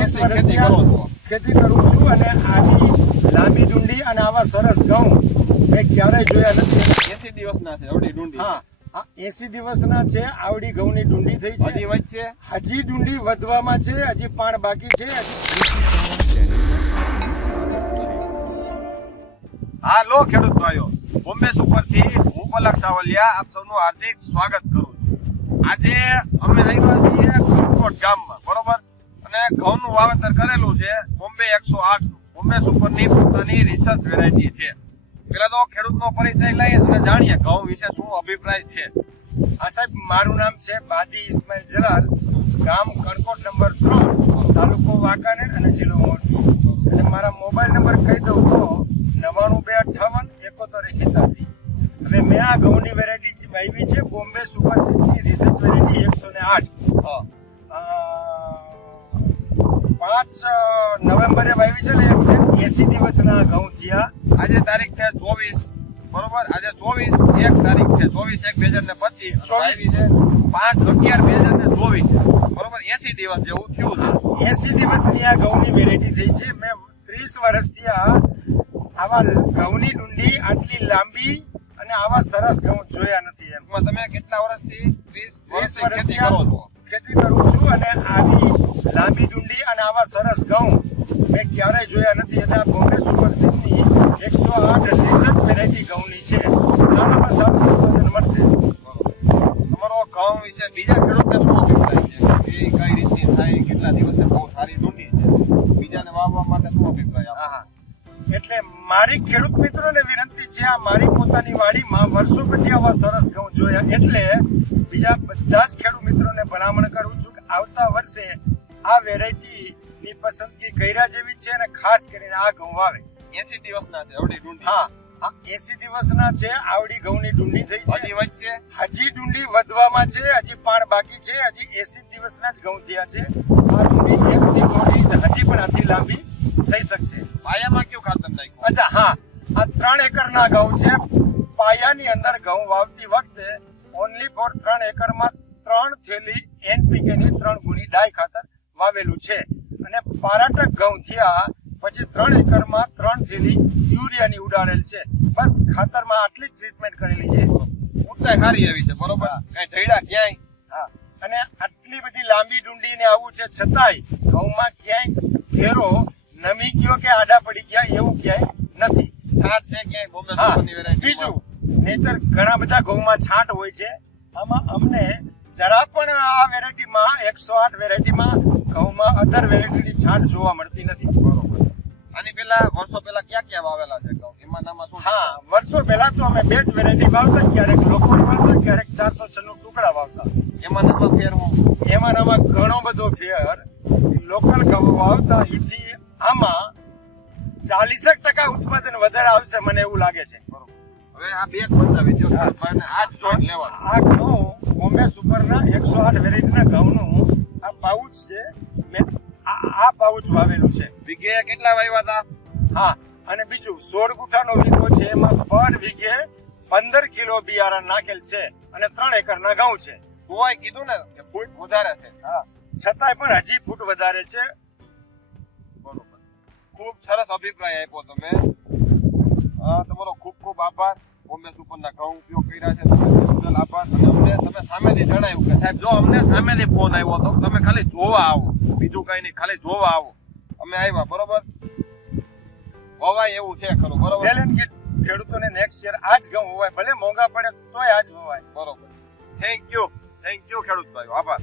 વર્ષથી ખેતી કરો છો? ખેતી કરું છું અને આની લાંબી ડુંડી અને આવા સરસ ઘઉં મેં ક્યારેય જોયા નથી. એસી દિવસના છે આવડી ડુંડી. હા એસી દિવસના છે આવડી ઘઉંની ડુંડી થઈ છે. હજી વચ્ચે હજી ડુંડી વધવામાં છે હજી પાણ બાકી છે હાલો ખેડૂત ભાઈઓ બોમ્બે સુપરથી હું પલક સાવલિયા આપ સૌનું હાર્દિક સ્વાગત કરું છું. આજે અમે આવ્યા છીએ ગામમાં બરોબર? અને ઘઉંનું વાવેતર કરેલું છે બોમ્બે એકસો આઠ બોમ્બે સુપરની પોતાની રિસર્ચ વેરાયટી છે. પેલા તો ખેડૂતનો પરિચય લઈ અને જાણીએ ઘઉં વિશે શું અભિપ્રાય છે. આ સાહેબ, મારું નામ છે બાદી ઇસ્માઇલ જલાલ ગામ કણકોટ નંબર ત્રણ, તાલુકો વાંકાનેર અને જિલ્લો મોરબી. અને મારા મોબાઈલ નંબર કહી દઉં તો નવાણું બે અઠ્ઠાવન એકોતેર એક્યાસી. અને મેં આ ઘઉંની વેરાયટી વાવી છે. બોમ્બે સુપર સીડની રિસર્ચ વેરાયટી એકસો ને આઠ. પાંચ નવેમ્બરે વાવી છે ને એમ છે. એસી દિવસના ઘઉં થયા. આજે તારીખ છે ચોવીસ બરોબર? આજે ચોવીસ એક તારીખ છે. ચોવીસ એક બે હજાર ને પચીસ. 24. છે પાંચ અગિયાર બે હજાર ને ચોવીસ. બરોબર? એસી દિવસ જેવું થયું છે. એસી દિવસની આ ઘઉંની વેરાયટી થઈ છે. મેં ત્રીસ વર્ષથી આ આવા ઘઉંની ડુંડી આટલી લાંબી અને આવા સરસ ઘઉં જોયા નથી એમ. તમે કેટલા વર્ષથી ત્રીસ વર્ષથી ખેતી કરો છો? ખેતી કરું છું અને આવી લાંબી ડુંડી આવા સરસ ઘઉં. મેં ક્યારેય જોયા નથી. એટલે આ બોમ્બે સુપર સીડની એકસો આઠ રિસર્ચ વેરાયટી ઘઉંની છે. સારામાં સારું ઉત્પાદન મળશે. તમારો ઘઉં વિશે બીજા ખેડૂતને શું અભિપ્રાય છે એ કઈ રીતની થાય કેટલા દિવસે બહુ સારી ડુંડી છે. બીજાને વાવવા માટે શું અભિપ્રાય? હા એટલે મારી ખેડૂત મિત્રોને વિનંતી છે આ મારી પોતાની વાડીમાં વર્ષો પછી આવા સરસ ઘઉં જોયા. એટલે બીજા બધા જ ખેડૂત મિત્રોને ભલામણ કરું છું કે આવતા વર્ષે આ વેરાયટી પસંદગી કર્યા જેવી છે અને ખાસ કરીને આ ઘઉં વાવે. એસી દિવસના છે આવડી ડુંડી. હા એસી દિવસના છે આવડી ઘઉંની ડુંડી થઈ છે. હજી વધશે હજી ડુંડી વધવામાં છે હજી પાણ બાકી છે હજી એસી દિવસના જ ઘઉં થયા છે. આ ડુંડી એકથી મોટી હજી પણ આથી લાંબી થઈ શકશે. પાયામાં કયું ખાતર નાખ્યું? અચ્છા હા. આ ત્રણ એકરના ઘઉં છે. પાયાની અંદર ઘઉં વાવતી વખતે ઓનલી ફોર ત્રણ એકરમાં ત્રણ થેલી એનપીકે ની ત્રણ ગુણી ડાય ખાતર વાવેલું છે. અને પારાટક ઘઉં થયા પછી ત્રણ એકરમાં ત્રણ થેલી યુરિયાની ઉડાડેલ છે. બસ ખાતરમાં આટલી જ ટ્રીટમેન્ટ કરેલી છે. ઊંચાઈ સારી એવી છે બરોબર? કઈ ઢળ્યા ક્યાંય? હા. અને આટલી બધી લાંબી ડુંડી ને આવું છે છતાંય ઘઉંમાં ક્યાંય ઘેરો નમી ગયો કે આડા પડી ગયા એવું ક્યાંય નથી. છાટ છે ક્યાંય? બોમ્બે બીજું નહીતર ઘણા બધા ઘઉંમાં છાંટ હોય છે. આમાં અમને જરા પણ આ વેરાયટીમાં એકસો આઠ વેરાયટીમાં ઘઉંમાં અધર વેરાયટીની છાંટ જોવા મળતી નથી. બરોબર. આની પેલા વર્ષો પેલા ક્યાં ક્યાં વાવેલા છે ઘઉં? એમાં નામાં શું હા વર્ષો પહેલા તો અમે બે જ વેરાયટી વાવતા ક્યારેક લોકો વાવતા ક્યારેક ચારસો છન્નું ટુકડા વાવતા. એમાં નામાં ફેર એમાં નામાં ઘણો બધો ફેર. લોકલ ઘઉં વાવતા એથી આમાં ચાલીસેક ટકા ઉત્પાદન વધારે આવશે મને એવું લાગે છે. બરોબર. હવે આ બે બતાવી દો આ જોઈન્ટ લેવાનું. આ ઘઉં બોમ્બે સુપરના એકસો આઠ વેરાયટીના ઘઉંનું આ પાઉચ છે. મેં આ પાઉચ વાવેલું છે. વીઘે કેટલા વાવ્યા હતા? હા અને બીજું સોળ ગુઠાનો વીઘો છે એમાં પર વીઘે પંદર કિલો બિયારણ નાખેલ છે અને ત્રણ એકરના ઘઉં છે. તોય કીધું ને કે ફૂટ વધારે છે. હા છતાંય પણ હજી ફૂટ વધારે છે. બરોબર. ખૂબ સરસ અભિપ્રાય આપ્યો તમે. તમારો ખૂબ ખૂબ આભાર. બોમ્બે સુપરના ઘઉં ઉપયોગ કર્યા છે. તમે બદલ આભાર અને અમને તમે સામેથી જણાવ્યું કે સાહેબ જો અમને સામેથી ફોન આવ્યો તો તમે ખાલી જોવા આવો. બીજું કઈ નહીં ખાલી જોવા આવો. અમે આવ્યા બરોબર? હોવાય એવું છે ખરું બરોબર? ખેડૂતોને નેક્સ્ટ યર આ જ ઘઉં હોવાય ભલે મોંઘા પડે તોય આ જ હોવાય. બરોબર. થેન્ક યુ થેન્ક યુ ખેડૂત ભાઈ આભાર.